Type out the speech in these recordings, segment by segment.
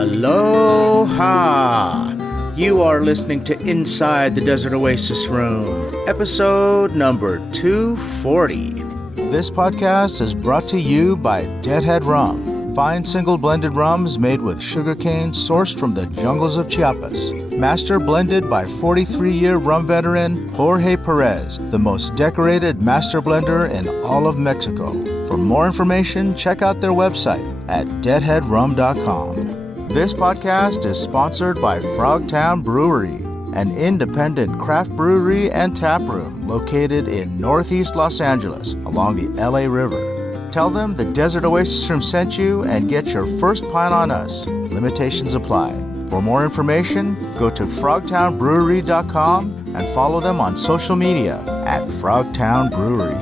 Aloha! You are listening to Inside the Desert Oasis Room, episode number 240. This podcast is brought to you by Deadhead Rum, fine single blended rums made with sugarcane sourced from the jungles of Chiapas. Master blended by 43-year rum veteran Jorge Perez, the most decorated master blender in all of Mexico. For more information, check out their website at deadheadrum.com. This podcast is sponsored by Frogtown Brewery, an independent craft brewery and tap room located in Northeast Los Angeles along the LA River. Tell them the Desert Oasis Room sent you and get your first pint on us. Limitations apply. For more information, go to frogtownbrewery.com and follow them on social media at Frogtown Brewery.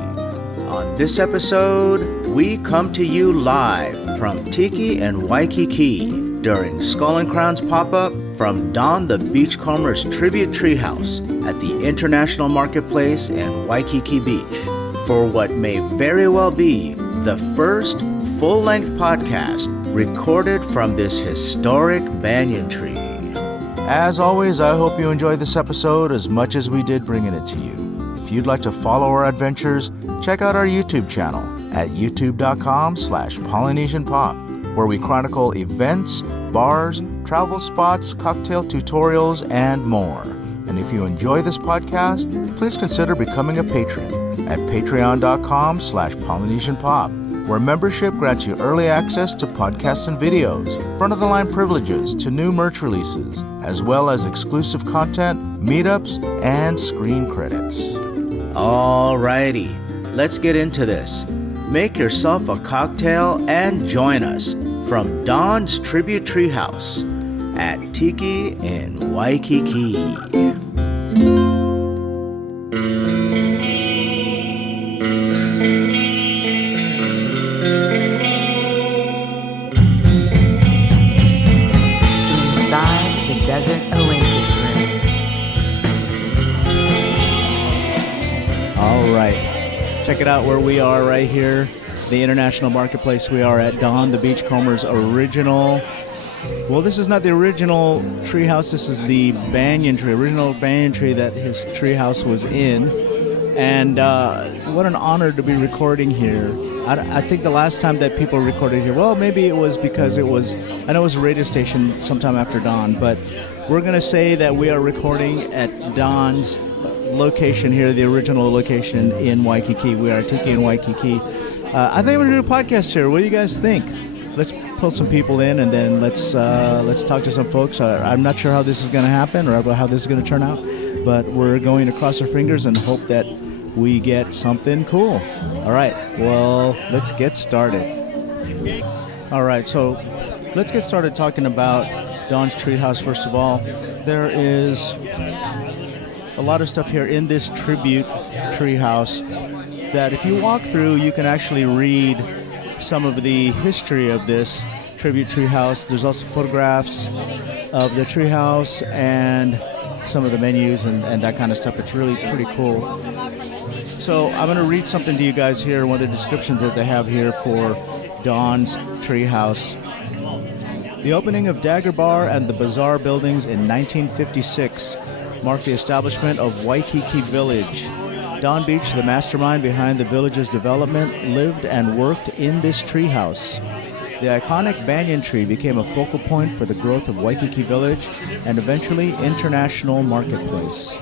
On this episode, we come to you live from Tiki and Waikiki during Skull and Crown's pop-up from Donn the Beachcomber's Tribute Treehouse at the International Marketplace in Waikiki Beach for what may very well be the first full-length podcast recorded from this historic banyan tree. As always, I hope you enjoyed this episode as much as we did bringing it to you. If you'd like to follow our adventures, check out our YouTube channel at youtube.com/PolynesianPop, where we chronicle events, bars, travel spots, cocktail tutorials, and more. And if you enjoy this podcast, please consider becoming a patron at patreon.com/PolynesianPop, where membership grants you early access to podcasts and videos, front-of-the-line privileges to new merch releases, as well as exclusive content, meetups, and screen credits. Alrighty, let's get into this. Make yourself a cocktail and join us from Donn's Tribute Treehouse at Tiki in Waikiki. Inside the Desert Oasis Room. All right, check it out where we are right here, the International Marketplace. We are at Donn the Beachcomber's original. Well, this is not the original treehouse. This is the original banyan tree that his treehouse was in. And what an honor to be recording here. I think the last time that people recorded here, well, maybe it was because I know it was a radio station sometime after Donn, but we're going to say that we are recording at Donn's location here, the original location in Waikiki. We are Tiki in Waikiki. I think we're going to do a podcast here. What do you guys think? Let's pull some people in and then let's talk to some folks. I'm not sure how this is going to happen or how this is going to turn out, but we're going to cross our fingers and hope that we get something cool. All right, well, let's get started. All right, so let's get started talking about Donn's Treehouse. First of all, there is a lot of stuff here in this tribute treehouse that if you walk through, you can actually read some of the history of this tribute treehouse. There's also photographs of the treehouse and some of the menus and that kind of stuff. It's really pretty cool. So I'm going to read something to you guys here, one of the descriptions that they have here for Donn's Treehouse. The opening of Dagger Bar and the Bazaar buildings in 1956 marked the establishment of Waikiki Village. Donn Beach, the mastermind behind the village's development, lived and worked in this treehouse. The iconic banyan tree became a focal point for the growth of Waikiki Village and eventually International Marketplace.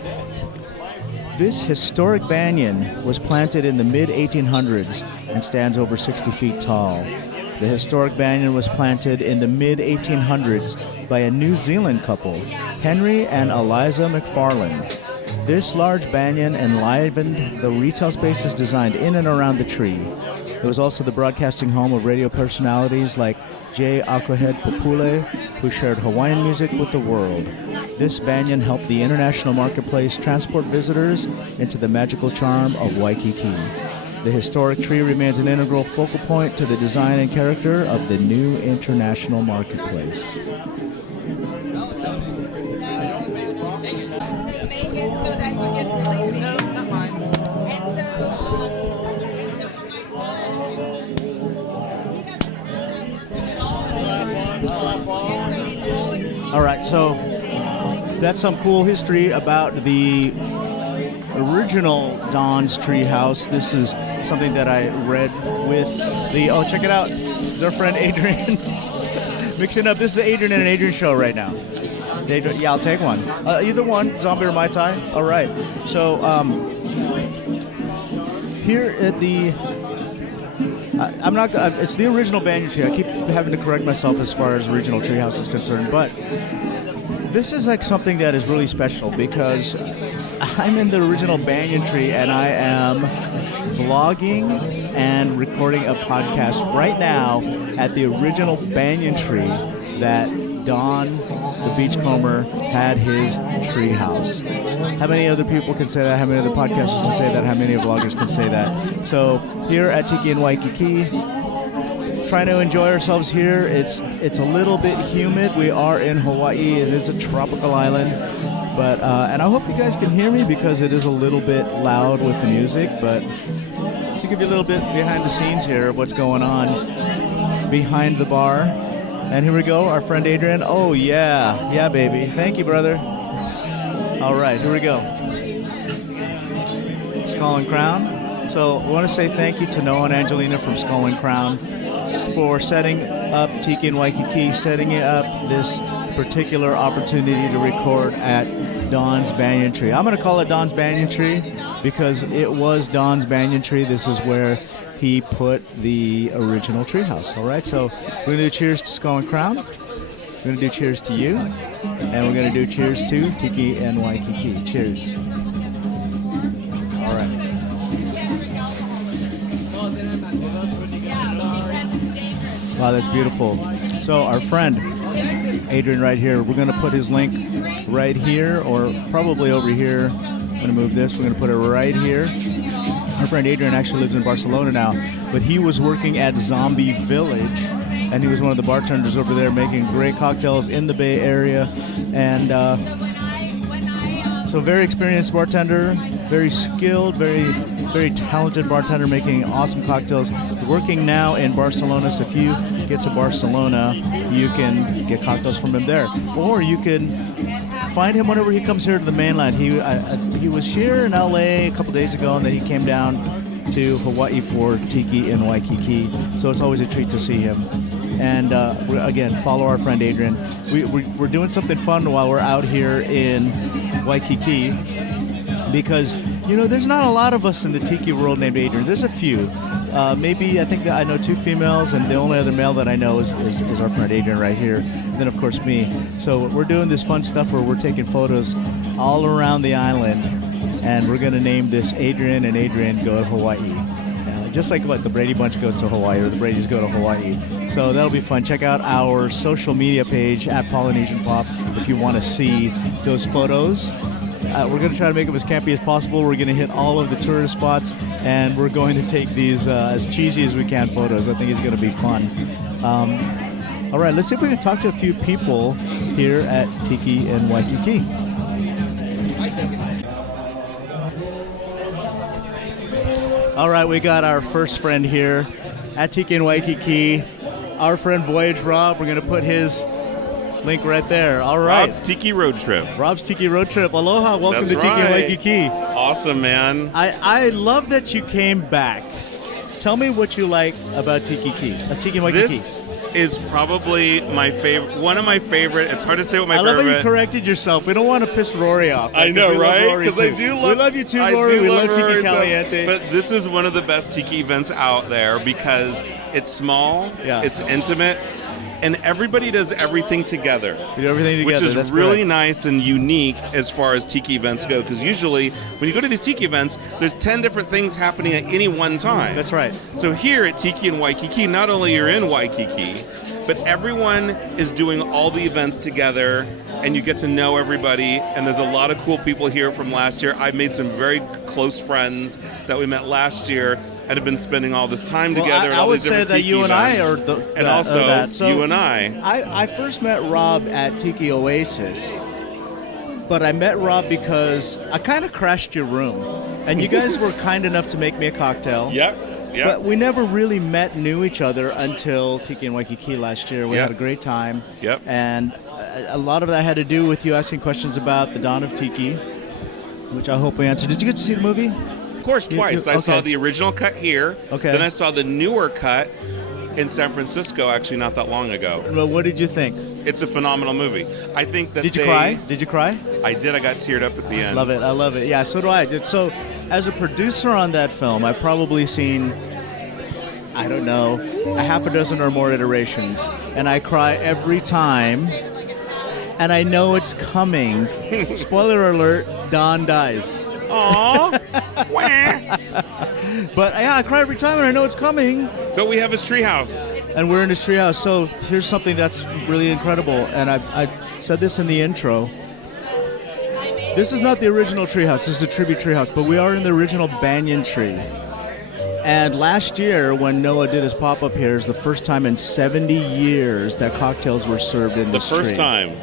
This historic banyan was planted in the mid-1800s and stands over 60 feet tall. The historic banyan was planted in the mid-1800s by a New Zealand couple, Henry and Eliza McFarland. This large banyan enlivened the retail spaces designed in and around the tree. It was also the broadcasting home of radio personalities like J. Aquahead Popule, who shared Hawaiian music with the world. This banyan helped the International Marketplace transport visitors into the magical charm of Waikiki. The historic tree remains an integral focal point to the design and character of the new International Marketplace. All right, so that's some cool history about the original Donn's Treehouse. This is something that I read with the... Oh, check it out. It's our friend Adrian. Mixing up. This is the Adrian and Adrian show right now. Adrian, yeah, I'll take one. Either one, zombie or Mai Tai. All right. So here at the... I'm not. It's the original banyan tree. I keep having to correct myself as far as original treehouse is concerned, but this is like something that is really special because I'm in the original banyan tree and I am vlogging and recording a podcast right now at the original banyan tree that Donn, the Beachcomber, had his treehouse. How many other people can say that? How many other podcasters can say that? How many vloggers can say that? So here at Tiki in Waikiki, trying to enjoy ourselves here. It's a little bit humid. We are in Hawaii. It is a tropical island, but and I hope you guys can hear me because it is a little bit loud with the music. But to give you a little bit behind the scenes here of what's going on behind the bar. And here we go, our friend Adrian. Oh, yeah. Yeah, baby. Thank you, brother. All right, here we go. Skull and Crown. So I want to say thank you to Noah and Angelina from Skull and Crown for setting up Tiki in Waikiki, setting up this particular opportunity to record at Donn's Banyan Tree. I'm going to call it Donn's Banyan Tree because it was Donn's Banyan Tree. This is where he put the original treehouse. All right, so we're going to do cheers to Skull and Crown. We're going to do cheers to you. And we're going to do cheers to Tiki and Waikiki. Cheers. All right. Wow, that's beautiful. So our friend Adrian right here, we're going to put his link right here or probably over here. I'm going to move this. We're going to put it right here. Our friend Adrian actually lives in Barcelona now, but he was working at Zombie Village, and he was one of the bartenders over there making great cocktails in the Bay Area. And so very experienced bartender, very skilled, very talented bartender making awesome cocktails. Working now in Barcelona, so if you get to Barcelona, you can get cocktails from him there. Or you can find him whenever he comes here to the mainland. He was here in LA a couple days ago, and then he came down to Hawaii for Tiki in Waikiki. So it's always a treat to see him. And again, follow our friend Adrian. We're doing something fun while we're out here in Waikiki because, you know, there's not a lot of us in the Tiki world named Adrian. There's a few. Maybe I think that I know 2 females, and the only other male that I know is our friend Adrian right here. And then, of course, me. So we're doing this fun stuff where we're taking photos all around the island, and we're going to name this Adrian and Adrian Go to Hawaii. Just like what the Brady Bunch goes to Hawaii or the Brady's go to Hawaii. So that'll be fun. Check out our social media page at Polynesian Pop if you want to see those photos. We're going to try to make them as campy as possible. We're going to hit all of the tourist spots, and we're going to take these as cheesy as we can photos. I think it's going to be fun. All right, let's see if we can talk to a few people here at Tiki in Waikiki. All right, we got our first friend here at Tiki in Waikiki. Our friend Voyage Rob. We're going to put his link right there. All right. Rob's Tiki Road Trip. Rob's Tiki Road Trip. Aloha. Welcome That's to Tiki in right. Waikiki. Awesome, man. I love that you came back. Tell me what you like about Tiki in Waikiki. This is probably my favorite. One of my favorite. It's hard to say what my I favorite. love how you corrected yourself. We don't want to piss Rory off. I know, we love right? Rory, Because I too. do love. We love you too, I Rory. do We love Tiki Rory, Caliente. But this is one of the best Tiki events out there because it's small, Yeah. it's intimate, and everybody does everything together. We do everything together. Which is That's really correct. nice and unique as far as Tiki events go. Because usually, when you go to these Tiki events, there's 10 different things happening at any one time. That's right. So here at Tiki in Waikiki, not only you're in Waikiki, but everyone is doing all the events together, and you get to know everybody. And there's a lot of cool people here from last year. I've made some very close friends that we met last year and have been spending all this time together. I would say that you and I are and also that. So you and I. I first met Rob at Tiki Oasis, but I met Rob because I kind of crashed your room, and you guys were kind enough to make me a cocktail. Yep. But we never really knew each other until Tiki in Waikiki last year. We had a great time. Yep. And a lot of that had to do with you asking questions about the Dawn of Tiki, which I hope we answered. Did you get to see the movie? Of course, twice. I okay. saw the original cut here. Okay. Then I saw the newer cut in San Francisco, actually, not that long ago. Well, what did you think? It's a phenomenal movie. I think that Did you cry? Did you cry? I did. I got teared up at the end. Love it. I love it. Yeah, so do I. So, as a producer on that film, I've probably seen, I don't know, a half a dozen or more iterations, and I cry every time, and I know it's coming. Spoiler alert, Donn dies. Aww. But yeah, I cry every time, and I know it's coming. But we have his treehouse. And we're in his treehouse. So here's something that's really incredible, and I said this in the intro. This is not the original treehouse. This is a tribute treehouse, but we are in the original banyan tree. And last year, when Noah did his pop-up here, is the first time in 70 years that cocktails were served in this tree. The first time.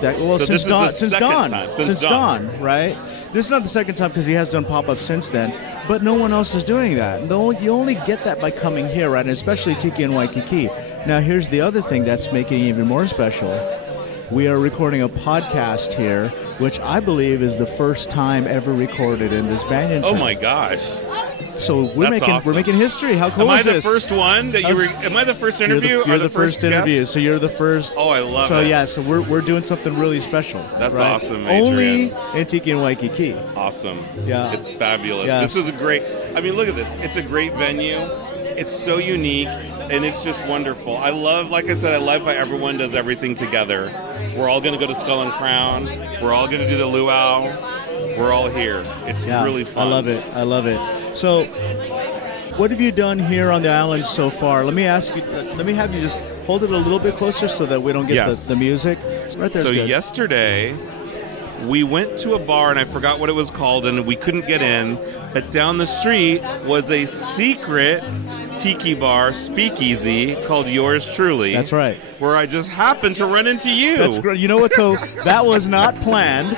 Well, so since this Donn, is the since second Donn, time. since Donn, right? This is not the second time because he has done pop-ups since then, but no one else is doing that. You only get that by coming here, right? And especially Tiki and Waikiki. Now, here's the other thing that's making it even more special. We are recording a podcast here, which I believe is the first time ever recorded in this banyan tree. Oh my gosh! So we're awesome. making history. How cool is is this? Am I this? the first one that you? Am I the first interview? You're or the first interview. guest? So you're the first. Oh, I love it. So yeah, so we're doing something really special. That's right? awesome, Adrian. Only in Tiki and Waikiki. Awesome. Yeah. It's fabulous. Yes. This is a great. I mean, look at this. It's a great venue. It's so unique, and it's just wonderful. I love, like I said, I love how everyone does everything together. We're all going to go to Skull and Crown. We're all going to do the luau. We're all here. It's really fun. I love it. I love it. So, what have you done here on the island so far? Let me ask you. Let me have you just hold it a little bit closer so that we don't get the music. Right there's so good. Yesterday, we went to a bar, and I forgot what it was called, and we couldn't get in. But down the street was a secret tiki bar, speakeasy, called Yours Truly. That's right. Where I just happened to run into you. That's great. You know what? So that was not planned.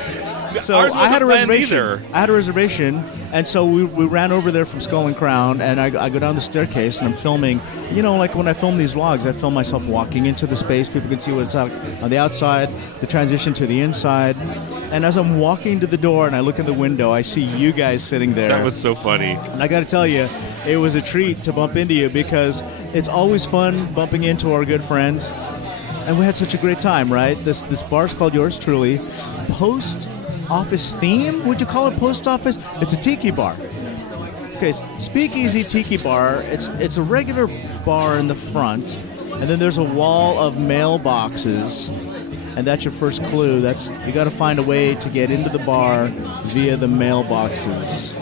So I had a reservation. Either. I had a reservation, and so we ran over there from Skull and Crown, and I go down the staircase, and I'm filming. You know, like when I film these vlogs, I film myself walking into the space. People can see what it's like on the outside, the transition to the inside. And as I'm walking to the door and I look in the window, I see you guys sitting there. That was so funny. And I got to tell you, it was a treat to bump into you because it's always fun bumping into our good friends. And we had such a great time, right? This bar's called Yours Truly. Post office theme? Would you call it post office? It's a tiki bar. Okay, speakeasy tiki bar. It's a regular bar in the front, and then there's a wall of mailboxes, and that's your first clue. You got to find a way to get into the bar via the mailboxes.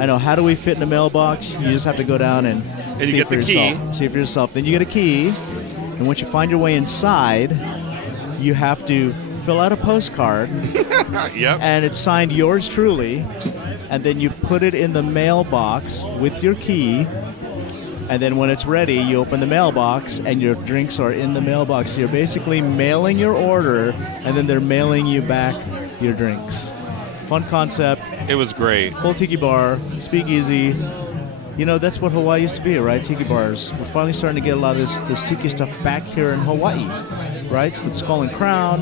I know. How do we fit in a mailbox? You just have to go down and you see get for the yourself. key. See for yourself. Then you get a key, and once you find your way inside, you have to fill out a postcard. Yep. And it's signed Yours Truly, and then you put it in the mailbox with your key, and then when it's ready, you open the mailbox, and your drinks are in the mailbox. So you're basically mailing your order, and then they're mailing you back your drinks. Fun concept. It was great. Full tiki bar, speakeasy. You know, that's what Hawaii used to be, right? Tiki bars. We're finally starting to get a lot of this tiki stuff back here in Hawaii, right? With Skull and Crown,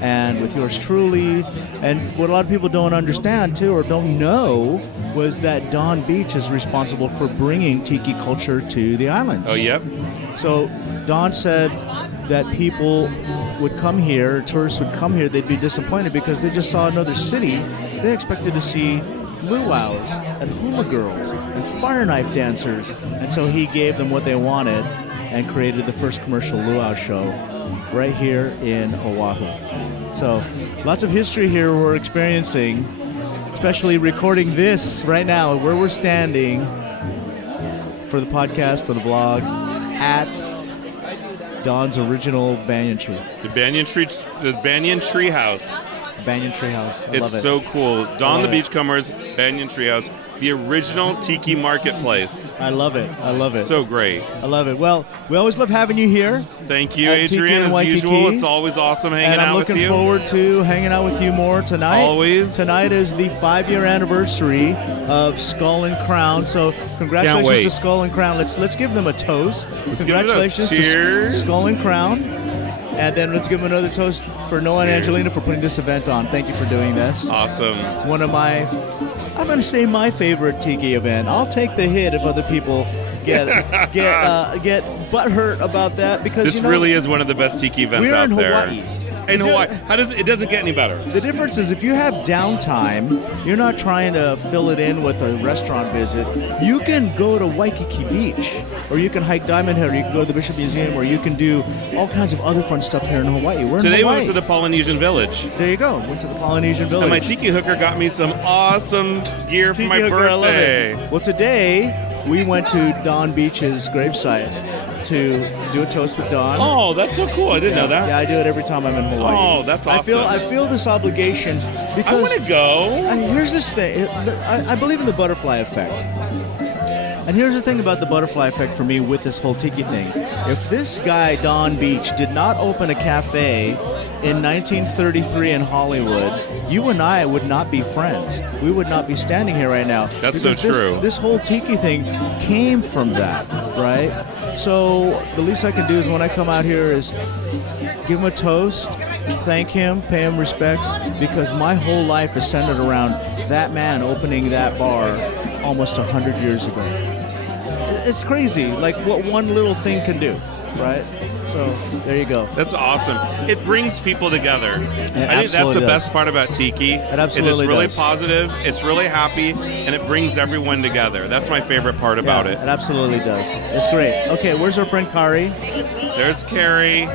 and with Yours Truly. And what a lot of people don't understand, too, or don't know, was that Donn Beach is responsible for bringing tiki culture to the islands. Oh, yep. So Donn said that people would come here, tourists would come here, they'd be disappointed because they just saw another city. They expected to see luau's and hula girls and fire knife dancers. And so he gave them what they wanted and created the first commercial luau show right here in Oahu. So lots of history here we're experiencing, especially recording this right now where we're standing for the podcast, for the vlog, at Donn's original banyan tree. The banyan treehouse. Banyan Treehouse. I love It's it. so cool. Donn the love it. Beachcomber's Banyan Treehouse, the original tiki marketplace. I love it. I love it. So great. I love it. Well, we always love having you here. Thank you, At Tiki Adrian, and as Waikiki. usual. It's always awesome hanging And I'm out with looking you. forward to hanging out with you more tonight. Always. Tonight is the 5-year anniversary of Skull and Crown. So congratulations wait. to Skull and Crown. Let's give them a toast. Let's give it a Congratulations toast. Cheers. to Skull and Crown. And then let's give him another toast for Noah and Angelina for putting this event on. Thank you for doing this. Awesome. One of my, I'm going to say my favorite Tiki event. I'll take the hit if other people get butthurt about that, because This really is one of the best Tiki events out there. We're in Hawaii. In Hawaii. It doesn't get any better. The difference is if you have downtime, you're not trying to fill it in with a restaurant visit. You can go to Waikiki Beach, or you can hike Diamond Head, or you can go to the Bishop Museum, or you can do all kinds of other fun stuff here in Hawaii. We're in Today Hawaii. we went to the Polynesian Village. There you go. Went to the Polynesian Village. And my Tiki hooker got me some awesome gear for my Tiki hooker, I love birthday. it. Well, today we went to Donn Beach's gravesite to do a toast with Donn. Oh, that's so cool. I didn't know that. Yeah, I do it every time I'm in Hawaii. Oh, that's awesome. I feel this obligation I because want to go. here's this thing. I believe in the butterfly effect. And here's the thing about the butterfly effect for me with this whole Tiki thing. If this guy, Donn Beach, did not open a cafe in 1933 in Hollywood, you and I would not be friends. We would not be standing here right now. That's so Because true. This whole Tiki thing came from that, right? So the least I can do is when I come out here is give him a toast, thank him, pay him respects, because my whole life is centered around that man opening that bar almost 100 years ago. It's crazy, like what one little thing can do, right? So there you go. That's awesome. It brings people together. I think that's absolutely the does. best part about Tiki. It absolutely It's really does. positive, it's really happy, and it brings everyone together. That's my favorite part about Yeah, it. It absolutely does. It's great. Okay, where's our friend Kari? There's Carrie.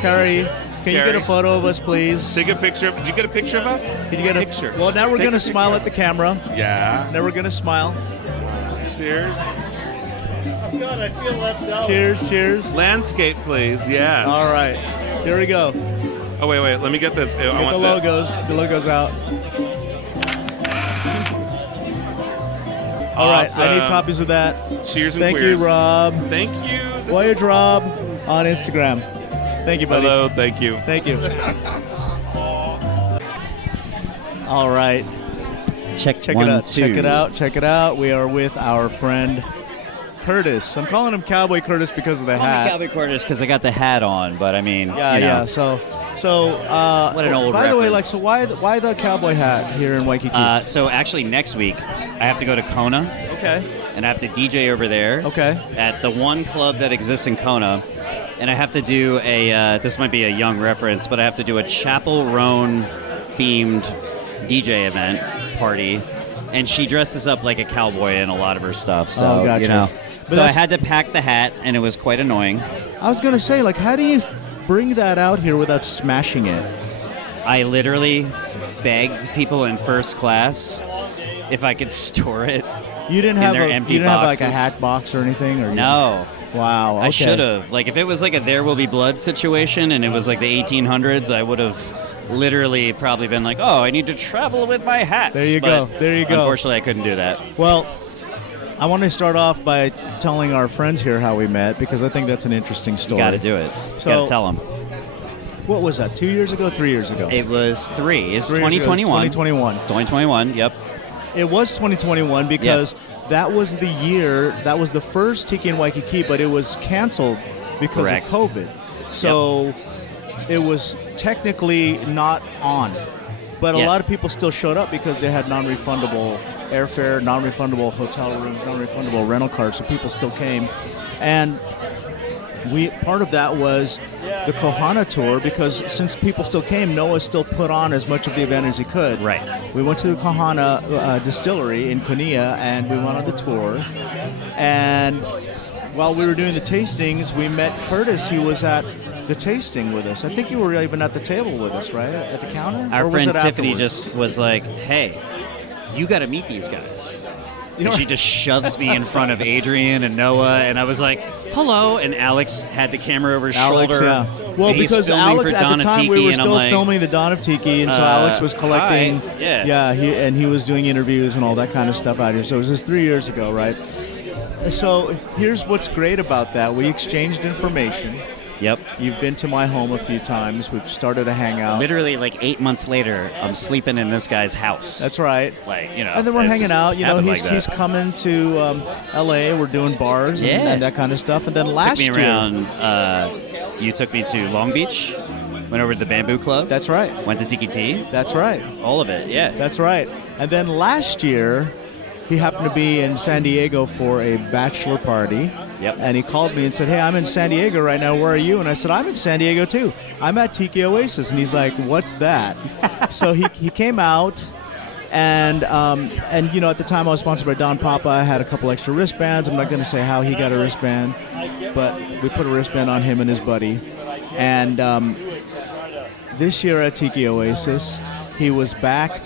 Kari, can you get a Kari. photo of us, please? Take a picture. Did you get a picture of us? Can you get a picture? Well, now we're Take going to a smile at the camera. Yeah. Now we're going to smile. Cheers. God, I feel left out. Cheers, cheers. Landscape, please. Yes. All right, here we go. Oh, wait. Let me get this. I Get want the this. logos. The logos out. All right, I need Awesome. copies of that. Cheers and Thank queers. you, Rob. Thank you. This Voyage is Rob on Instagram. Thank you, buddy. Hello. Thank you. Thank you. All right. Check Check one, it out. two. Check it out. Check it out. We are with our friend Curtis. I'm calling him Cowboy Curtis because of the Call me hat. Cowboy Curtis because I got the hat on, but I mean, Yeah, you know, yeah. So, What an old by the way, like, reference. so why the cowboy hat here in Waikiki? So actually, next week I have to go to Kona, okay. and I have to DJ over there. Okay. At the one club that exists in Kona, and I have to do a. This might be a young reference, but I have to do a Chapel Roan themed DJ event party, and she dresses up like a cowboy in a lot of her stuff. So Oh, gotcha. you know. But So I that's- had to pack the hat, and it was quite annoying. I was gonna say, like, how do you bring that out here without smashing it? I literally begged people in first class if I could store it. You didn't In have their a, empty you didn't have like a boxes. hat box or anything, or No. Wow. Okay. I should have. Like, if it was like a There Will Be Blood situation and it was like the 1800s, I would have literally probably been like, oh, I need to travel with my hats. There you go. But There you go. Unfortunately, I couldn't do that. Well, I want to start off by telling our friends here how we met, because I think that's an interesting story. Got to do it. So- Got to tell them. What was that? 2 years ago? 3 years ago? It was 3. It's 3 years ago. 2021. 2021. 2021, yep. It was 2021 because that was the year, that was the first Tiki in Waikiki, but it was canceled because Correct. of COVID. So it was technically not on. But a Yeah. lot of people still showed up because they had non-refundable airfare, non-refundable hotel rooms, non-refundable rental cars, so people still came. And part of that was the Kohana tour, because since people still came, Noah still put on as much of the event as he could. Right. We went to the Kohana distillery in Kunia, and we went on the tour. And while we were doing the tastings, we met Curtis. He was at the tasting with us. I think you were even at the table with us, right? At the counter? Our Or was friend it Tiffany afterwards? just was like, hey, you got to meet these guys. You know- And she just shoves me in front of Adrian and Noah, and I was like, hello. And Alex had the camera over his Alex, shoulder. yeah. Well, and he's because filming Alex, for at Donn the and time, Tiki, we were and I'm still like, filming the Dawn of Tiki, and so Alex was collecting. hi. Yeah. he was doing interviews and all that kind of stuff out here. So it was just 3 years ago, right? So here's what's great about that. We exchanged information. Yep. You've been to my home a few times. We've started to hang out. Literally, like 8 months later, I'm sleeping in this guy's house. That's right. Like, you know. And then we're it's hanging just out. You know, happened he's like that. he's coming to L.A. We're doing bars Yeah. and that kind of stuff. And then last Took me year, around You took me to Long Beach, went over to the Bamboo Club. That's right. Went to Tiki Tea. That's right. All of it, yeah. That's right. And then last year, he happened to be in San Diego for a bachelor party. Yep. And he called me and said, hey, I'm in San Diego right now. Where are you? And I said, I'm in San Diego too. I'm at Tiki Oasis. And he's like, what's that? So he came out. And you know, at the time I was sponsored by Don Papa. I had a couple extra wristbands. I'm not going to say how he got a wristband, but we put a wristband on him and his buddy. And this year at Tiki Oasis, he was back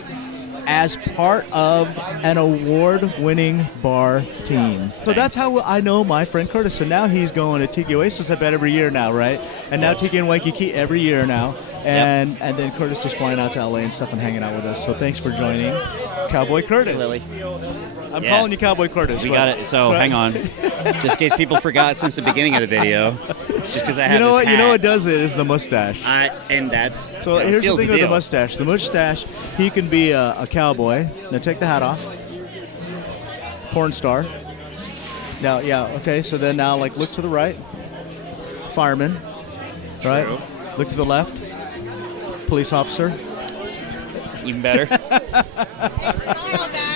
as part of an award-winning bar team. So that's how I know my friend Curtis. So now he's going to Tiki Oasis, I bet, every year now, right? And now Tiki and Waikiki every year now. And then Curtis is flying out to LA and stuff and hanging out with us. So thanks for joining, Cowboy Curtis. Lily. I'm calling you Cowboy Curtis. We got it. So hang on. Just in case people forgot since the beginning of the video, just because I have this hat. You know what does it is the mustache. And that's So here's the seals thing with the deal. mustache. The mustache, he can be a cowboy. Now take the hat off. Porn star. Now, yeah, okay. So then now, like, look to the right. Fireman. Right? True. Look to the left. Police officer. Even better.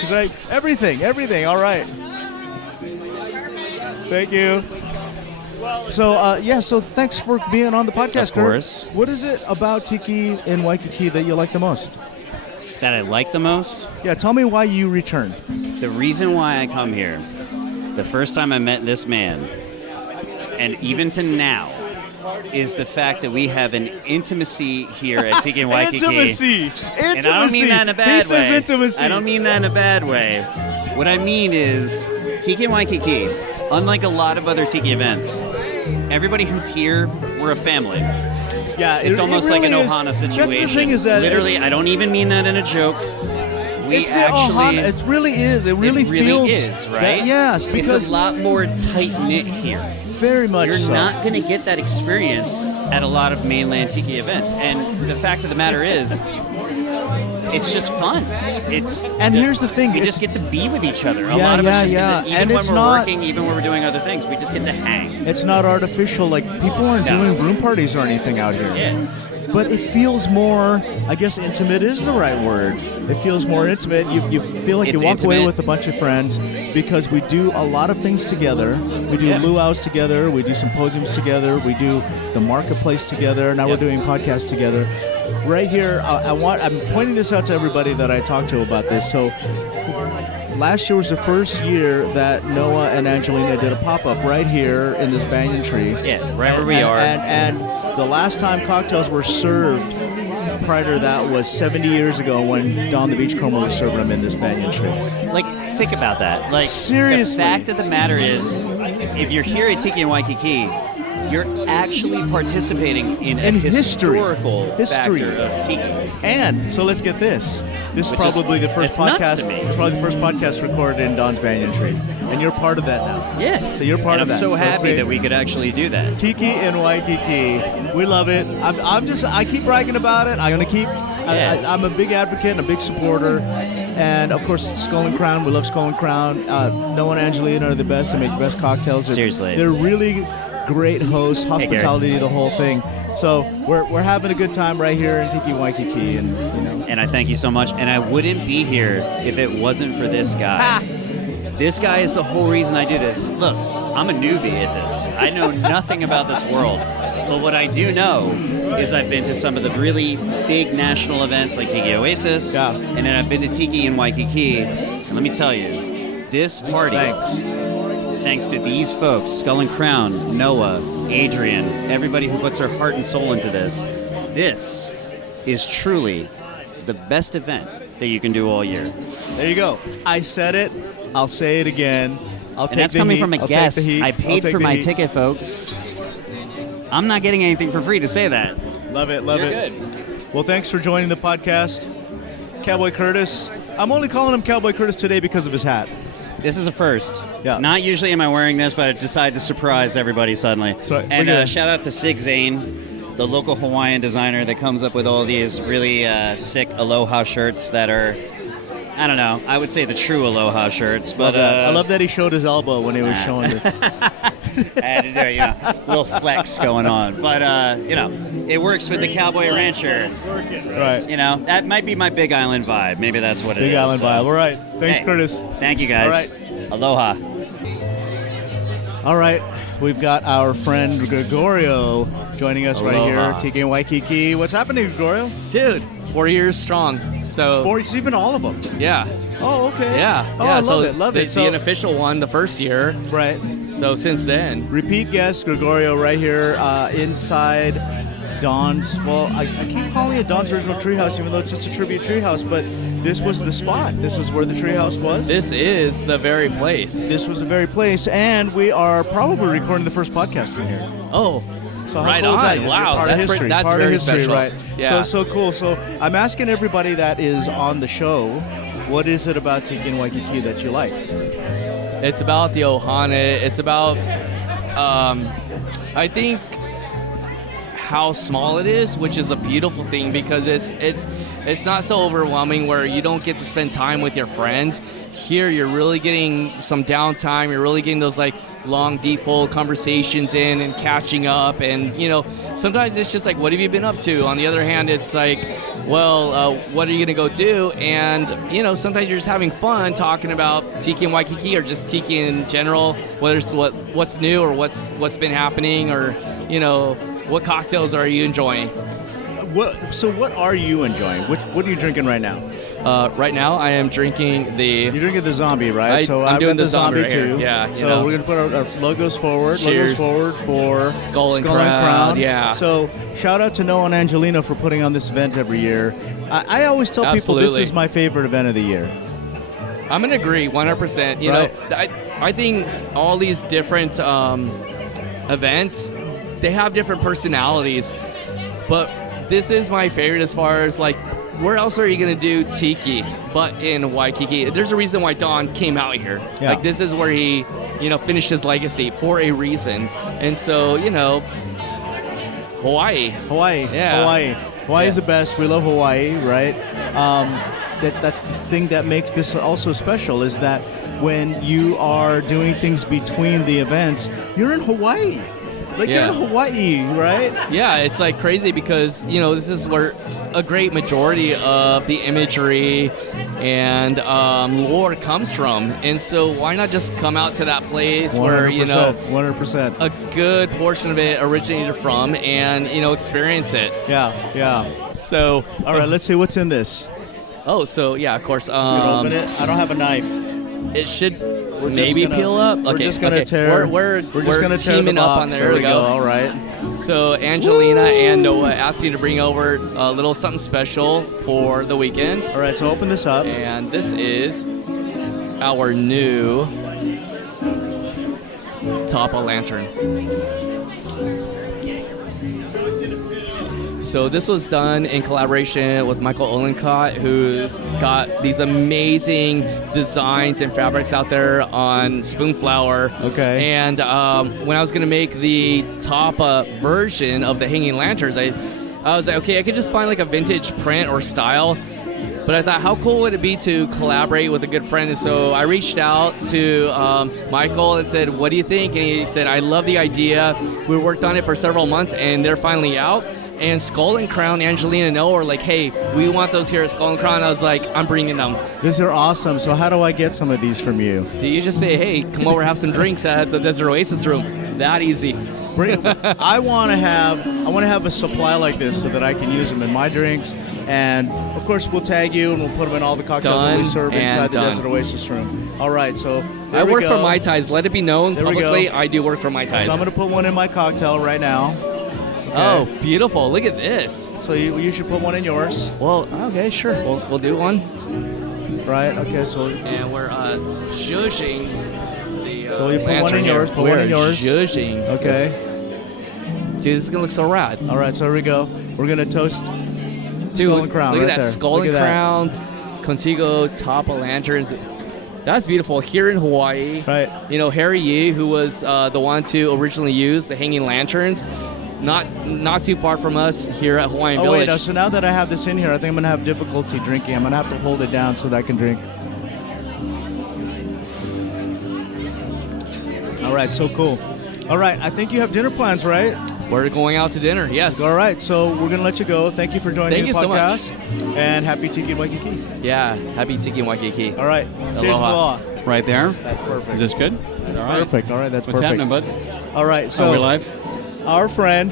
He's like, everything. All right. Thank you. So, so thanks for being on the podcast, Of course. Kurt. What is it about Tiki in Waikiki that you like the most? That I like the most? Yeah, tell me why you return. The reason why I come here, the first time I met this man, and even to now, is the fact that we have an intimacy here at Tiki and Waikiki. Intimacy. And I don't mean that in a bad way. He says intimacy. I don't mean that in a bad way. What I mean is, Tiki and Waikiki, unlike a lot of other Tiki events, everybody who's here, we're a family. Yeah, It's almost really like an is. Ohana situation. That's the thing is that literally, I don't even mean that in a joke. We it's actually, the Ohana. It really is. It really feels. is, right? That, yes, because it's a lot more tight knit here. very much. You're so. not going to get that experience at a lot of mainland Tiki events. And the fact of the matter is, it's just fun. Here's the thing. We just get to be with each other. A Yeah, lot of us yeah, just yeah. get to, even And when it's we're not- working, even when we're doing other things, we just get to hang. It's not artificial. Like people aren't No. doing room parties or anything out here. Yeah. But it feels more. I guess intimate is the right word. It feels more intimate. You feel like It's you walk away intimate. with a bunch of friends because we do a lot of things together. We do Yeah. luau's together. We do symposiums together. We do the marketplace together. Now Yep. we're doing podcasts together. Right here, I'm pointing this out to everybody that I talk to about this. So last year was the first year that Noah and Angelina did a pop-up right here in this banyan tree. Yeah, right where we are. And the last time cocktails were served prior to that was 70 years ago when Donn the Beachcomber was serving them in this banyan tree. Like, think about that. Like, Seriously. the fact of the matter is, if you're here at Tiki and Waikiki, you're actually participating in a In history. historical History. factor of Tiki. And so let's get this. This is Which is- probably the first it's nuts podcast. to me. It's probably the first podcast recorded in Don's banyan tree, and you're part of that now. Yeah. So you're part and of I'm that. so So happy say- that we could actually do that. Tiki and Waikiki, we love it. I keep bragging about it. I'm gonna keep. Yeah. I'm a big advocate and a big supporter, and of course Skull and Crown. We love Skull and Crown. Noah and Angelina are the best. They make the best cocktails. Seriously. They're really great hosts, Gary. hospitality, the whole thing. So we're having a good time right here in Tiki Waikiki, and you know. And I thank you so much. And I wouldn't be here if it wasn't for this guy. This guy is the whole reason I do this. Look, I'm a newbie at this. I know nothing about this world. But what I do know is I've been to some of the really big national events like Tiki Oasis. Yeah. And then I've been to Tiki in Waikiki. And let me tell you, this party, thanks to these folks, Skull and Crown, Noah, Adrian, everybody who puts their heart and soul into this, this is truly the best event that you can do all year. There you go. I said it. I'll say it again. I'll And take that's the coming heat. from a I'll take the guest. heat. I I'll paid take for the my heat. ticket, folks. I'm not getting anything for free to say that. Love it. Love You're it. good. Well, thanks for joining the podcast, Cowboy Curtis. I'm only calling him Cowboy Curtis today because of his hat. This is a first. Yeah. Not usually am I wearing this, but I decided to surprise everybody suddenly. Sorry, And we're good. shout out to Sig Zane, the local Hawaiian designer that comes up with all these really sick Aloha shirts that are, I don't know, I would say the true Aloha shirts. But I love that he showed his elbow when he was showing it. I had to do it, a little flex going on. But, it works with the Cowboy Rancher. Right. That might be my Big Island vibe. Maybe that's what it is. Big Island vibe. All right. Thanks, Hey, Curtis. Thank you, guys. All right. Aloha. All right. We've got our friend Gregorio joining us right Aloha. here. Tiki and Waikiki. What's happening, Gregorio? Dude, 4 years strong. So So you've been to all of them. yeah, Oh, okay. yeah, Oh, yeah. I so love it. Love the, it. So, the unofficial one the first year. right. So since then, Repeat guest Gregorio right here inside Donn's. Well, I keep calling it Donn's Original Treehouse, even though it's just a tribute treehouse. But this was the spot. This is where the treehouse was. this is the very place. This was the very place, and we are probably recording the first podcast in here. Oh, So how right cool is that? on. You're Wow, part that's of history. that's part very of history, special. right? Yeah. So cool. So I'm asking everybody that is on the show, what is it about Tiki and Waikiki that you like? It's about the ohana. It's about, I think, how small it is, which is a beautiful thing because it's not so overwhelming where you don't get to spend time with your friends. Here, you're really getting some downtime. You're really getting those like long, deep, full conversations in and catching up. And sometimes it's just like, what have you been up to? On the other hand, it's like, well, what are you gonna go do? And sometimes you're just having fun talking about Tiki and Waikiki or just Tiki in general, whether it's what's new or what's been happening or what cocktails are you enjoying? What are you enjoying? What are you drinking right now? Right now, I am drinking the. You're drinking the zombie, right? I'm I've doing got the zombie right too. here. Yeah, So we're gonna put our logos forward. Cheers. Logos forward for Skull and Crown, yeah. So shout out to Noah and Angelina for putting on this event every year. I always tell people Absolutely. this is my favorite event of the year. I'm gonna agree 100%. Right. I think all these different events, they have different personalities, but this is my favorite as far as like, where else are you gonna do Tiki but in Waikiki? There's a reason why Donn came out here. Yeah. Like this is where he, finished his legacy for a reason, and so Hawaii. Hawaii is the best. We love Hawaii, right? That's the thing that makes this also special is that when you are doing things between the events, you're in Hawaii. Like Yeah. you're in Hawaii, right? Yeah, it's like crazy because this is where a great majority of the imagery and lore comes from, and so why not just come out to that place where 100%. a good portion of it originated from, and experience it. Yeah. So All right, let's see what's in this. so yeah, of course. You can open it. I don't have a knife. It should We're just maybe gonna- peel up. We're Okay, just gonna okay. tear. We're just gonna tear the teaming up on box. there. We go. All right. So Angelina and Noah asked me to bring over a little something special for the weekend. All right. So open this up. And this is our new Tapa lantern. So this was done in collaboration with Michael Olencott, who's got these amazing designs and fabrics out there on Spoonflower. Okay. And when I was going to make the Tapa version of the hanging lanterns, I was like, okay, I could just find like a vintage print or style. But I thought, how cool would it be to collaborate with a good friend? And so I reached out to Michael and said, what do you think? And he said, I love the idea. We worked on it for several months, and they're finally out. And Skull and Crown, Angelina and Noah were like, hey, we want those here at Skull and Crown. I was like, I'm bringing them. These are awesome. So how do I get some of these from you? Do you just say, hey, come over, have some drinks at the Desert Oasis room? That easy. I want to have a supply like this so that I can use them in my drinks, and of course we'll tag you and we'll put them in all the cocktails that we Done serve and inside the done. Desert Oasis room. All right, so there I we work go. for Mai Tais. Let it be known There we go. publicly, I do work for Mai Tais. So I'm going to put one in my cocktail right now. Okay. Oh, beautiful. Look at this. So you should put one in yours, Well, okay, sure. We'll do one. right? Okay, so And we're zhuzhing the So you put one in lantern yours, here. put one We're in yours. zhuzhing. okay. Dude, this is going to look so rad. All right, so here we go. We're going to toast Dude, Skull and Crown look right at that there. Skull Look and at that. Crown, Contigo, Tapa lanterns. That's beautiful. Here in Hawaii, Right. Harry Yee, who was the one to originally use the hanging lanterns, not too far from us here at Hawaiian Oh, Village. wait, so now that I have this in here, I think I'm going to have difficulty drinking. I'm going to have to hold it down so that I can drink. All right, so cool. All right, I think you have dinner plans, right? We're going out to dinner. Yes. All right, so we're going to let you go. Thank you for joining Thank the you so much. podcast. And happy Tiki in Waikiki. Yeah. Happy Tiki in Waikiki. All right. Cheers, Aloha. aloha. Right there. That's perfect. Is this good? That's All right. perfect. All right, that's What's perfect. happening, bud? All right, so Are we live? our friend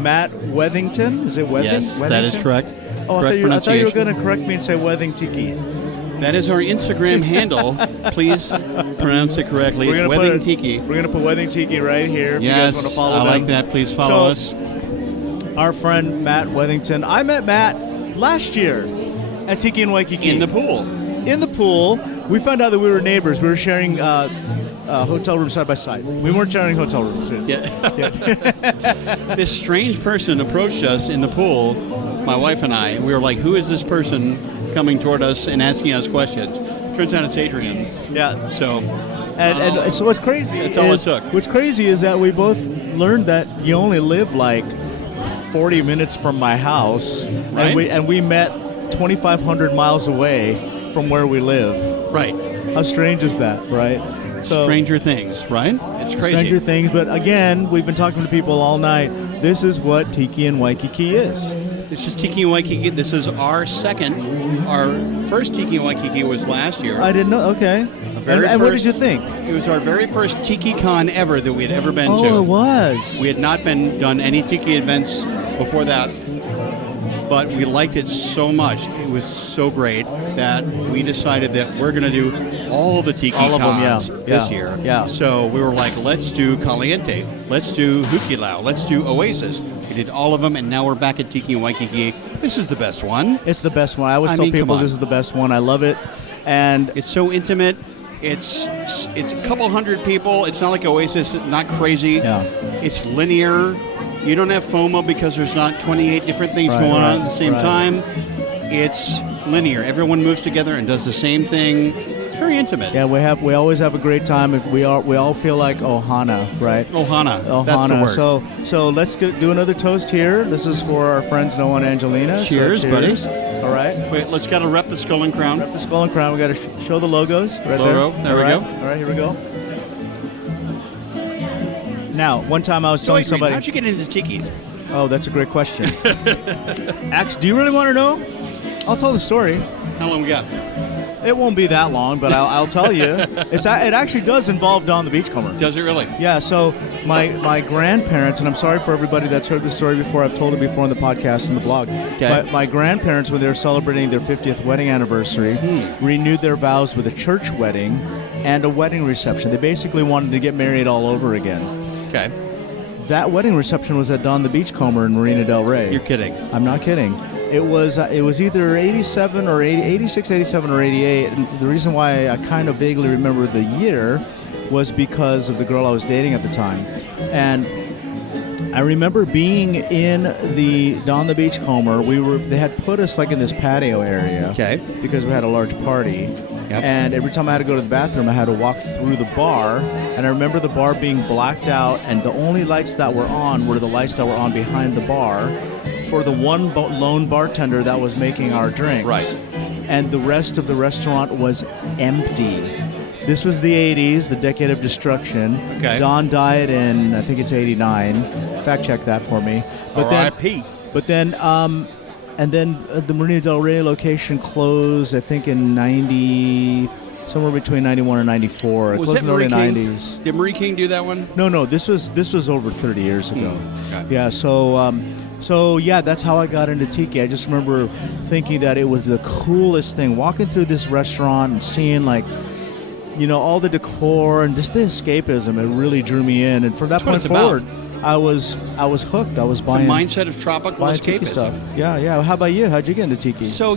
Matt Wethington, is it Wethington? Yes, that is correct. Oh, Correct I thought you were pronunciation. going to correct me and say Wething Tiki. That is our Instagram handle. Please pronounce it correctly. It's Wedding Tiki. We're going to put Wething Tiki right here if you Yes, guys want to follow I them. like that. Please follow So, us. Our friend Matt Wethington. I met Matt last year at Tiki in Waikiki. In the pool. In the pool. We found out that we were neighbors. We were sharing hotel rooms side by side. We weren't sharing hotel rooms. Yeah. This strange person approached us in the pool, my wife and I. We were like, who is this person coming toward us and asking us questions? Turns out it's Adrian. Yeah. So, And so what's crazy That's all it is, took. what's crazy is that we both learned that you only live like 40 minutes from my house, Right. and we met 2,500 miles away from where we live. right. How strange is that, right? So Stranger Things, right? It's crazy. Stranger Things, but again, we've been talking to people all night. This is what Tiki in Waikiki is. This is Tiki in Waikiki. This is our second. Our first Tiki in Waikiki was last year. I didn't know. Okay. very And what did first- you think? It was our very first Tiki Con ever that we had ever been to. Oh, it was. We had not done any Tiki events before that, but we liked it so much. It was so great that we decided that we're going to do all the Tiki All of them, cons yeah. this Yeah. year. Yeah. So we were like, let's do Caliente, let's do Hukilau, let's do Oasis. We did all of them, and now we're back at Tiki in Waikiki. This is the best one. It's the best one. I always I tell mean, come people on. this is the best one. I love it. And It's so intimate. It's a couple hundred people. It's not like Oasis, not crazy. Yeah. It's linear. You don't have FOMO because there's not 28 different things Right, going on right, at the same right. time. It's linear. Everyone moves together and does the same thing. It's very intimate. yeah, we always have a great time. We all feel like Ohana, right? Ohana. Ohana. That's the word. So let's do another toast here. This is for our friends Noah and Angelina. So Cheers, cheers, buddy. All right. Wait, let's gotta rep the skull and crown. The skull and crown. We got to show the logos right Logo. there. There we All go. right. All right, here we go. Now, one time I was So telling wait, somebody. how'd you get into Tiki? Oh, that's a great question. Actually, do you really want to know? I'll tell the story. How long we got? It won't be that long, but I'll tell you. It actually does involve Donn the Beachcomber. Does it really? Yeah, so my grandparents, and I'm sorry for everybody that's heard this story before, I've told it before on the podcast and the blog. Okay. My grandparents, when they were celebrating their 50th wedding anniversary, renewed their vows with a church wedding and a wedding reception. They basically wanted to get married all over again. Okay. That wedding reception was at Donn the Beachcomber in Marina del Rey. You're kidding. I'm not kidding. It was either 87 or 86, 87 or 88. And the reason why I kind of vaguely remember the year was because of the girl I was dating at the time. And I remember being in the Donn the Beachcomber. They had put us like in this patio area. Okay. Because we had a large party. Yep. And every time I had to go to the bathroom, I had to walk through the bar. And I remember the bar being blacked out, and the only lights that were on were the lights that were on behind the bar for the one lone bartender that was making our drinks. Right. And the rest of the restaurant was empty. This was the 80s, the decade of destruction. Okay. Donn died in, I think it's 89. Fact check that for me. R.I.P. But then, and then the Marina del Rey location closed, I think, in 90, somewhere between 91 and 94. It Was closed that in the early Marie King? 90s. Did Marie King do that one? No, this was over 30 years ago. Okay. Yeah, so yeah, that's how I got into Tiki. I just remember thinking that it was the coolest thing, walking through this restaurant and seeing all the decor and just the escapism. It really drew me in, and from that That's what point it's about. forward, I was hooked. I was It's a buying mindset of tropical buying Tiki escapism. stuff. Yeah. How about you? How'd you get into Tiki? So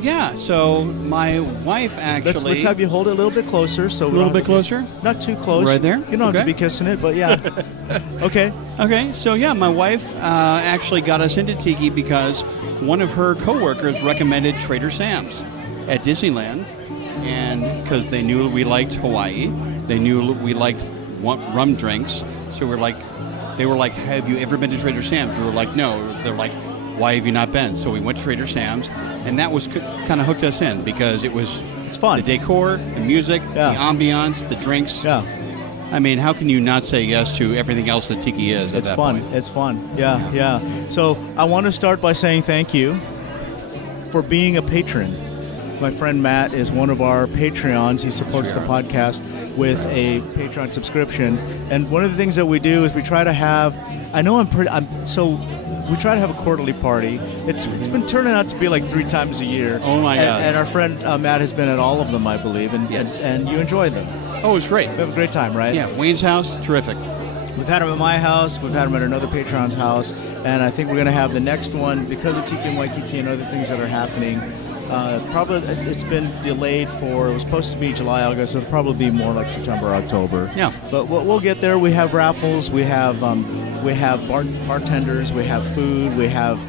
my wife actually. Let's have you hold it a little bit closer. So a little bit closer. Not too close. Right there? You don't have to Okay. be kissing it, but yeah. Okay. Okay, so yeah, my wife actually got us into Tiki because one of her coworkers recommended Trader Sam's at Disneyland, and because they knew we liked Hawaii, they knew we liked rum drinks, so they were like, "Have you ever been to Trader Sam's?" We were like, "No." They're like, "Why have you not been?" So we went to Trader Sam's, and that was kind of hooked us in because it's fun. the decor, the music, Yeah. the ambiance, the drinks. Yeah. I mean, how can you not say yes to everything else that Tiki is? It's at that fun. point? It's fun. Yeah. So I want to start by saying thank you for being a patron. My friend Matt is one of our Patreons. He supports the podcast with a Patreon subscription. And one of the things that we do is we try to have, we try to have a quarterly party. It's been turning out to be like 3 times a year. Oh my God. And our friend Matt has been at all of them, I believe, and you enjoy them. Oh, it's great. We have a great time, right? Yeah, Wayne's house, terrific. We've had him at my house. We've had him at another Patreon's house. And I think we're going to have the next one, because of Tiki and Waikiki and other things that are happening. Probably it's been delayed it was supposed to be July, August. It'll probably be more like September, October. Yeah. But we'll get there. We have raffles. We have bartenders. We have food. We have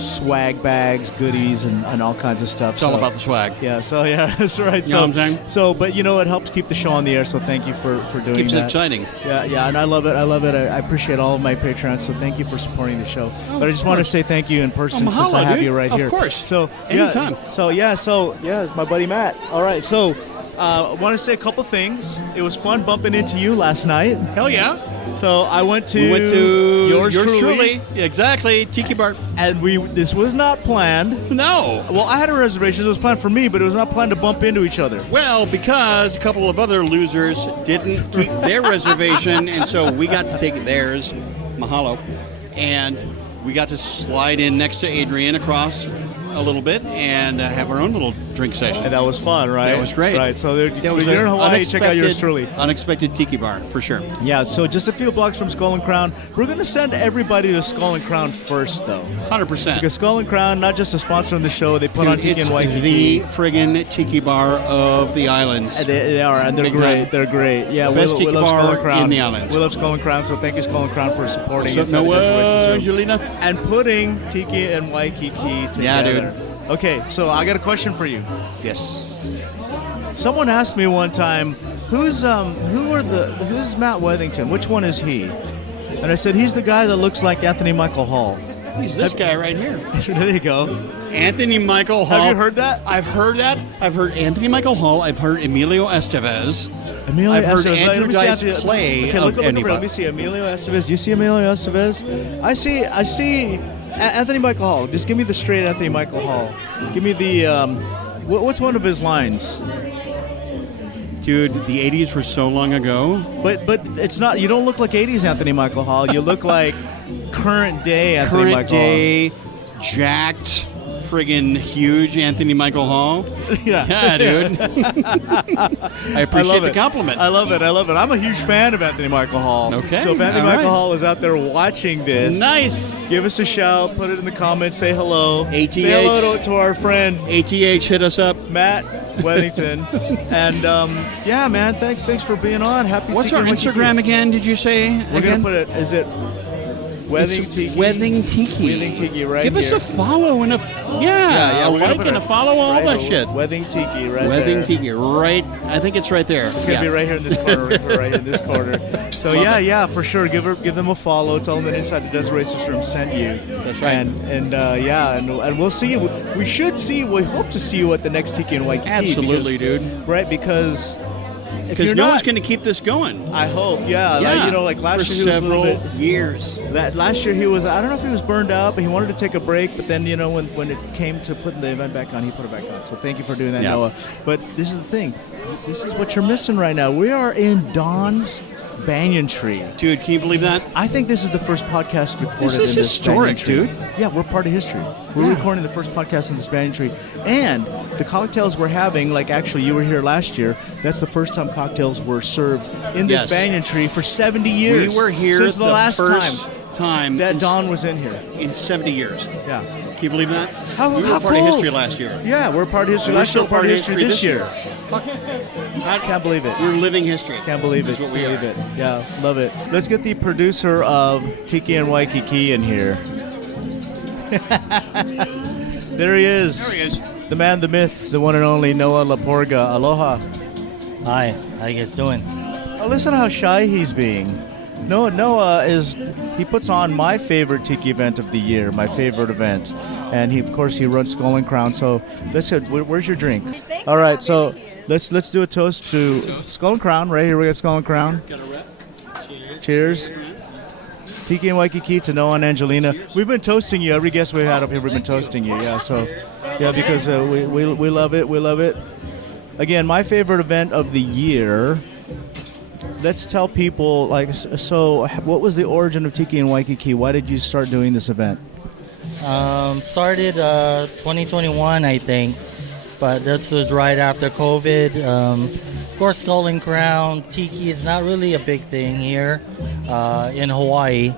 swag bags, goodies, and all kinds of stuff. It's all about the swag. Yeah. So yeah, that's right. You know what I'm saying? So, but it helps keep the show on the air. So thank you for doing Keeps that. it exciting. Yeah, and I love it. I appreciate all of my Patreons. So thank you for supporting the show. Oh, but I just want to say thank you in person mahalo, since I have dude. you right Of here. course. So Anytime. It's my buddy Matt. All right. So I want to say a couple things. It was fun bumping into you last night. Hell yeah. So I went to yours truly. Exactly. Tiki Bar. And this was not planned. No. Well, I had a reservation. It was planned for me, but it was not planned to bump into each other. Well, because a couple of other losers didn't keep their reservation, and so we got to take theirs. Mahalo. And we got to slide in next to Adrian across a little bit and have our own little drink session. And that was fun, right? That was great. Right. So That was you're in an Hawaii, check out yours truly. Unexpected Tiki Bar, for sure. Yeah, so just a few blocks from Skull and Crown. We're going to send everybody to Skull and Crown first, though. 100%. Because Skull and Crown, not just a sponsor on the show, they put on Tiki and Waikiki. The friggin' Tiki Bar of the islands. They are, and they're Big great. time. They're great. Yeah, Best we tiki love Skull bar and Crown. in the islands. We love Skull and Crown, so thank you, Skull and Crown, for supporting us. Angelina? And putting Tiki and Waikiki together. Yeah, dude. Okay, so I got a question for you. Yes. Someone asked me one time, who's Matt Wethington? Which one is he? And I said, he's the guy that looks like Anthony Michael Hall. He's this guy right here. There you go. Anthony Michael Hall. Have you heard that? I've heard that. I've heard Anthony Michael Hall. I've heard Emilio Estevez. I've heard Andrew Dice play okay, of look over. anybody. Let me see Emilio Estevez. Do you see Emilio Estevez? I see Anthony Michael Hall. Just give me the straight Anthony Michael Hall. Give me the what's one of his lines? Dude, the 80s were so long ago. But it's not. You don't look like 80s Anthony Michael Hall. You look like current day Anthony Michael Hall. Current day, jacked, friggin' huge Anthony Michael Hall. Yeah, dude. I appreciate the compliment. I love it. I'm a huge fan of Anthony Michael Hall. Okay, So if Anthony all Michael right. Hall is out there watching this, Nice. give us a shout. Put it in the comments. Say hello. ATH. Say hello to our friend ATH, hit us up. Matt Wethington. And yeah, man, thanks for being on. Happy. What's Tiki our and Waikiki. Instagram again, did you say? We're again? gonna put it. Is it Wedding It's Tiki? Wedding Tiki. Wedding Tiki, right Give us here. a follow and a a we're gonna like put and it a follow, all right that here. shit. Wedding Tiki, right Wedding there. Tiki, right? I think it's right there. It's gonna be right here in this corner. We're gonna put it right in this corner. So yeah, for sure. Give them a follow. Tell them that Inside the Desert Racers Room sent you. That's right. And we'll see you. We should see. We hope to see you at the next Tiki and Waikiki. Absolutely, because, dude. Right, because if Because you're no not, one's going to keep this going. I hope. Yeah. Like last for year he was a several little bit. years. Last year he was. I don't know if he was burned out, but he wanted to take a break. But then when it came to putting the event back on, he put it back on. So thank you for doing that, Yeah. Noah. But this is the thing. This is what you're missing right now. We are in Donn's banyan tree. Dude, can you believe that? I think this is the first podcast recorded This is in this historic, banyan tree. dude. Yeah, we're part of history. We're recording the first podcast in this banyan tree. And the cocktails we're having, like actually you were here last year, that's the first time cocktails were served in this Yes. banyan tree for 70 years. We were here since the last first time that Donn was in here. in 70 years. Yeah. Can you believe that? How- we were how part of cool. history last year. Yeah, we're part of history. We're Last year, still part of history this year. I Can't believe it. We're living history. Can't believe it. That's what we believe are. it. Yeah, love it. Let's get the producer of Tiki and Waikiki in here. There he is. There he is. The man, the myth, the one and only Noah Laporga. Aloha. Hi, how you guys doing? Oh, listen to how shy he's being. Noah he puts on my favorite Tiki event of the year, my favorite event. And he runs Skull and Crown. So let's where's your drink? All right, so let's do a toast to Skull and Crown. Right here we got Skull and Crown. Got a rep. Cheers. Tiki and Waikiki to Noah and Angelina. We've been toasting you. Every guest we've had up here, we've been toasting you. Yeah, so because we love it. We love it. Again, my favorite event of the year. Let's tell people, so what was the origin of Tiki and Waikiki? Why did you start doing this event? Started 2021, I think, but this was right after COVID. Of course, Skull and Crown, Tiki is not really a big thing here in Hawaii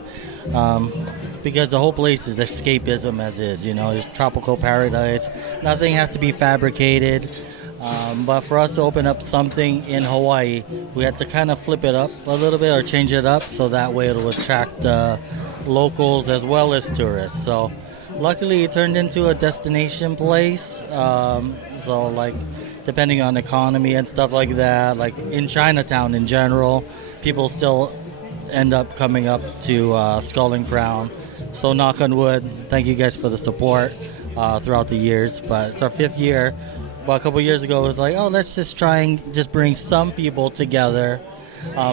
because the whole place is escapism as is. There's tropical paradise. Nothing has to be fabricated. But for us to open up something in Hawaii, we had to kind of flip it up a little bit or change it up so that way it will attract locals as well as tourists. So luckily it turned into a destination place. Depending on economy and stuff like that, like in Chinatown in general, people still end up coming up to Skull and Crown. So knock on wood, thank you guys for the support throughout the years. But it's our 5th year. Well, a couple years ago, it was like, let's just try and just bring some people together,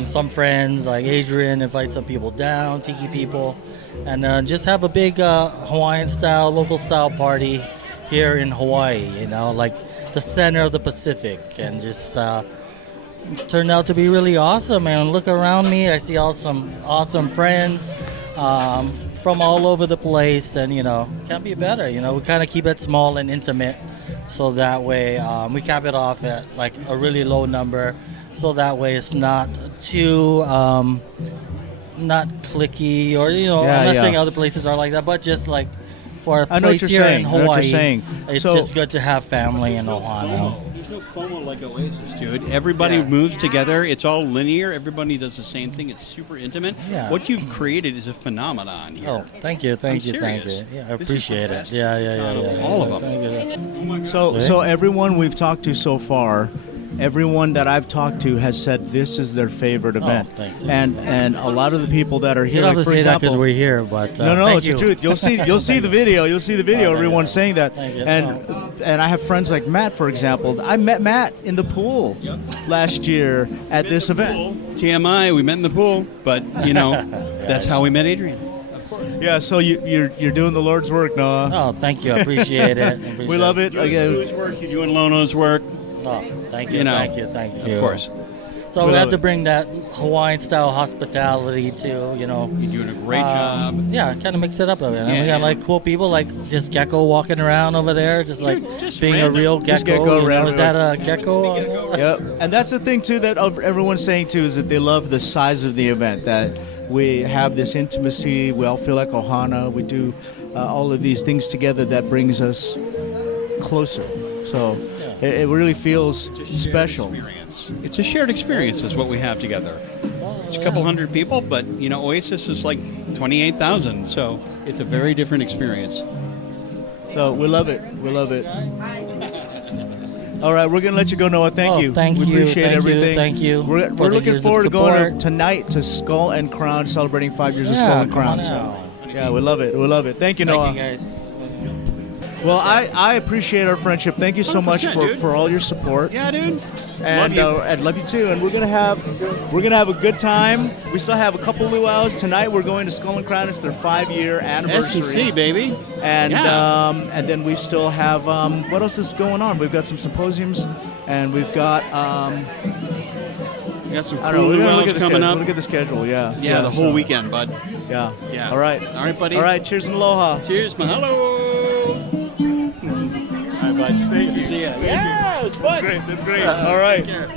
some friends like Adrian, invite some people down, Tiki people, and just have a big Hawaiian-style, local-style party here in Hawaii, like the center of the Pacific, and just turned out to be really awesome. And look around me, I see some awesome friends from all over the place, and, can't be better. We kind of keep it small and intimate. So that way we cap it off at like a really low number. So that way it's not too not cliquey or I'm not saying other places are like that, but just like for a place here in Hawaii, it's just good to have family in Ohana. There's no FOMO like Oasis, dude. Everybody moves together. It's all linear. Everybody does the same thing. It's super intimate. Yeah. What you've created is a phenomenon here. Oh, thank you. Yeah, I appreciate it. Yeah. All of them. So everyone we've talked to so far, everyone that I've talked to has said this is their favorite event. Thanks. And a lot of the people that are here, you don't have for to say that example, because we're here, but no, it's the truth. You'll see the video. You'll see the video. Everyone's saying that. And I have friends like Matt, for example. I met Matt in the pool last year at this event. TMI, we met in the pool, but that's how we met Adrian. Yeah, so you're doing the Lord's work, Noah. Oh, thank you. I appreciate it. We love it. Again, You're doing work. You're doing Lono's work. Oh, thank you. Thank you. Of course. So we had to bring that Hawaiian-style hospitality to, You're doing a great job. Yeah, kind of mix it up a bit. And we got like cool people like just Gecko walking around over there, just being random. a real Just gecko. Gecko around. Is that a gecko? Yep. And that's the thing too that everyone's saying too is that they love the size of the event. That we have this intimacy. We all feel like Ohana. We do all of these things together that brings us closer. So it really feels special. It's a shared experience is what we have together. It's a couple hundred people, but Oasis is like 28,000, so it's a very different experience. So we love it. All right, we're gonna let you go, Noah. Thank you. Thank we you. appreciate everything. Thank you. We're looking forward to going tonight to Skull and Crown, celebrating 5 years of Skull and Crown. Yeah, we love it. Thank you, Noah. Thank you, guys. Well, I appreciate our friendship. Thank you so much for all your support. Yeah, dude. And love you too. And we're gonna have a good time. We still have a couple luau's tonight. We're going to Skull and Crown. It's their 5-year anniversary. SEC, baby. And then we still have what else is going on? We've got some symposiums, and we've got we got some I don't know. cool We're gonna luau's coming up. Look at the schedule. Yeah. The whole weekend, bud. Yeah. Yeah. All right. All right, buddy. All right. Cheers and aloha. Cheers, mahalo. All right, bud. Thank you. See ya. Yeah, it was fun. That's great. All right. Take care.